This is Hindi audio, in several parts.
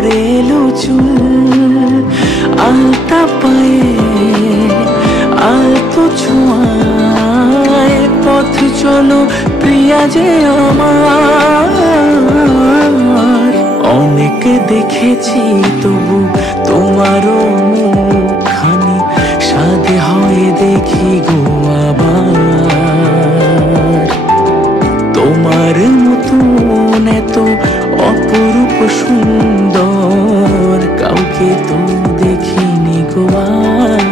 পরে এলো চুল আলতা পায়ে আলতো ছোঁয়ায় পথ চলো প্রিয়া যে আমার। অনেক দেখেছি তবু তোমারও মুখখানি সাধে হয় দেখি গো আবার। তোমার মতন এত অপরূপ সুন্দর কাউকে তো দেখিনি গো আর।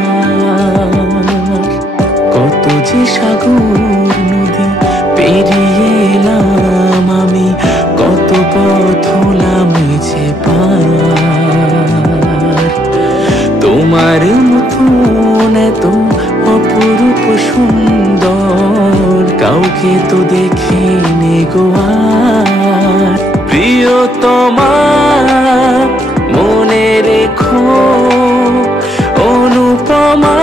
কত যে সাগর নদী পেরিয়ে এলাম আমি, কত পথ হলাম যে পার। তোমার মতন এত অপরূপ সুন্দর কাউকে তো দেখিনি গো আর। প্রিয়তমা মনে রেখো, অনুপমা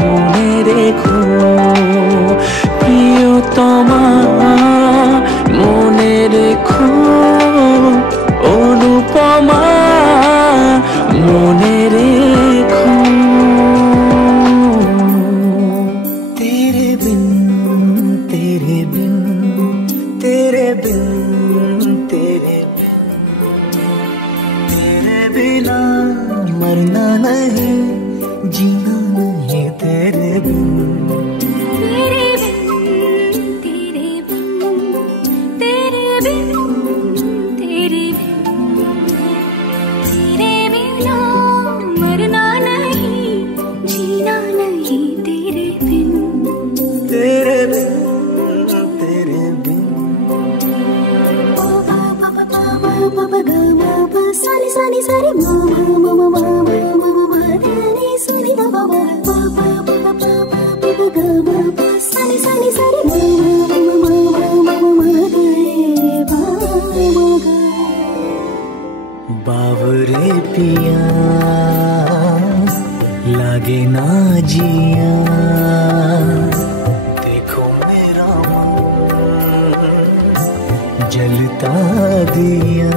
মনে রেখো, প্রিয়তমা মনে রেখো, অনুপমা মনে রেখো। तेरे बिन तेरे बिन तेरे बिन तेरे बिन तेरे बिना मरना नहीं जीना नहीं तेरे बिन। तेरे बिन तेरे बिन तेरे बिन तेरे बिना मरना नहीं जीना नहीं तेरे बिन। तेरे बिन तेरे बिन बाबा गा बाबा सानी सानी सारी मामा मामा मामा मामा नी सुनी बाबा बाबा बाबा बाबा गा बाबा सानी सानी सारी मामा मामा मामा रे बाबा गा। बावरे पिया लागे ना जिया, देखो मेरा मन जलता दिया।